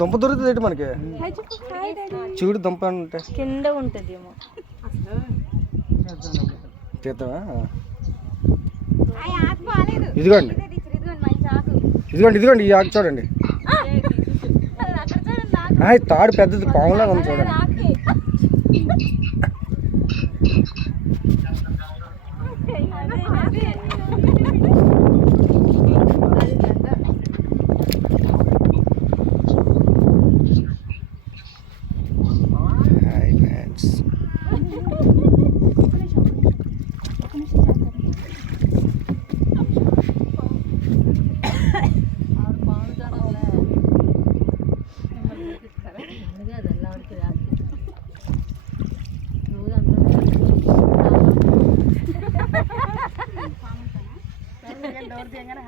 దుంప దొరుకుతుంది ఏంటి మనకి? చూడు దుంప అంటే కింద ఉంటదేమో. తీద్దామా ఇదిగోండి. ఇదిగోండి ఇదిగోండి ఈ ఆకు చూడండి. తాడు పెద్దది పాములా ఉంది చూడండి.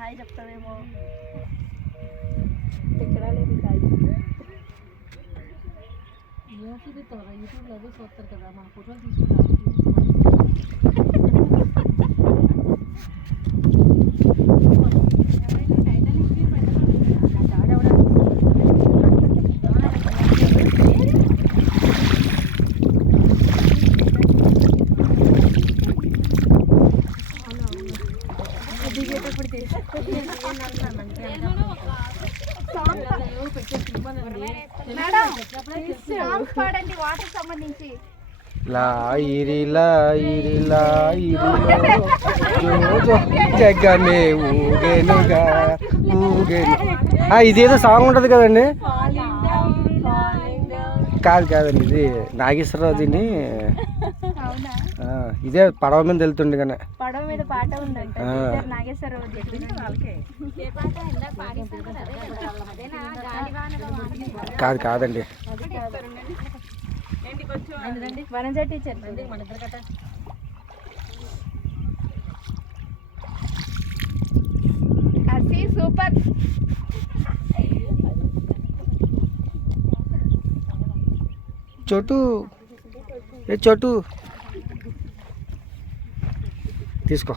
హాయ్ చెప్తావేమో ఇక్కడ లేదు కాదు యూట్యూబ్లో అదే చూస్తారు కదా మన ఫోటోలు తీసుకుంటారు పాడండి వాటర్ సంబంధించి. లాయిరి లాయిరి లాయిరిలో జోజో జగమే ఊగేనుగా ఊగేను. ఆ, ఇదేదో సాంగ్ ఉంటుంది కదండి? కాదు కాదండి ఇది నాగేశ్వరరావు దీన్ని అవునా ఆ, ఇదే పడవ మీద వెళ్తుండే కానీ పడవ మీద పాట ఉందంట. నాగేశ్వరరావు కాదు కాదండి. వనజ టీచర్ అది సూపర్. చోటు. ఏ చోటు? తీసుకో.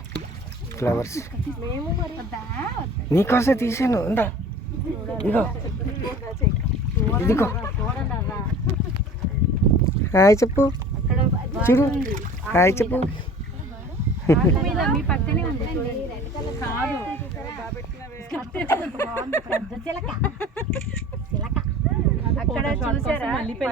ఫ్లవర్స్ మేము మరి వద్దా? నీకోసం తీసాను. ఇందా ఇదిగో. ఇదిగో. హాయ్ చెప్పు. చూడు. హాయ్ చెప్పు. మీ పక్కనే ఉంది అక్కడ చూసారా?